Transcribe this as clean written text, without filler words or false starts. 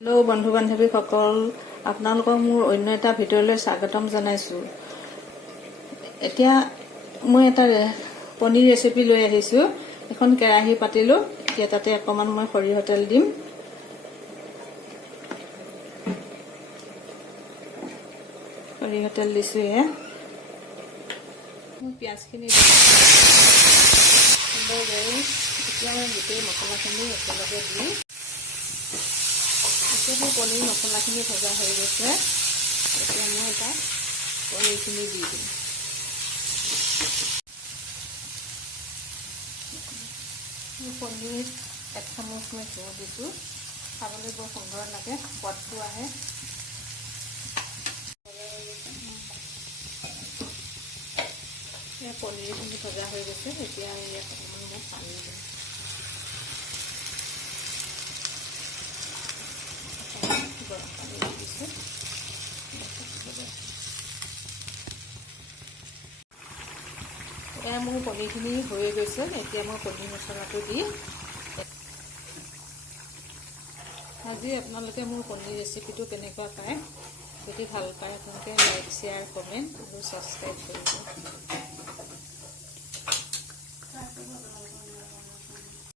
Hello' বন্ধু বান্ধৱীসকল, আপোনালোকক মোৰ অন্য এটা ভিডিঅ'লৈ স্বাগতম জনাইছোঁ। এতিয়া মই এটা পনীৰ ৰেচিপি লৈ আহিছোঁ। এখন কেৰাহী পাতিলোঁ। এতিয়া তাতে অকণমান মই সৰিয়হ তেল দিম। সৰিয়হ তেল দিছোঁ। পিঁয়াজখিনি এতিয়া মই গোটেই মছলাখিনি একেলগে দি এতিয়া মোৰ পনীৰ মছলাখিনি ভজা হৈ গৈছে। এতিয়া মই তাত পনীৰখিনি দি দিম। পনীৰ 1 চামুচ মই ঘিউ দিছোঁ। খাবলৈ বৰ সুন্দৰ লাগে, সোৱাদটো আহে। পনীৰখিনি ভজা হৈ গৈছে। এতিয়া ইয়াত অকণমান মই পানী দিম। গৰম পানী দি দিছোঁ। এতিয়া মোৰ পনীৰখিনি হৈ গৈছে। এতিয়া মই পনীৰ মছলাটো দি আজি আপোনালোকে মোৰ পনীৰ ৰেচিপিটো কেনেকুৱা পায়, যদি ভাল পায় আপোনালোকে লাইক, শ্বেয়াৰ, কমেণ্ট আৰু ছাবস্ক্ৰাইব কৰিব।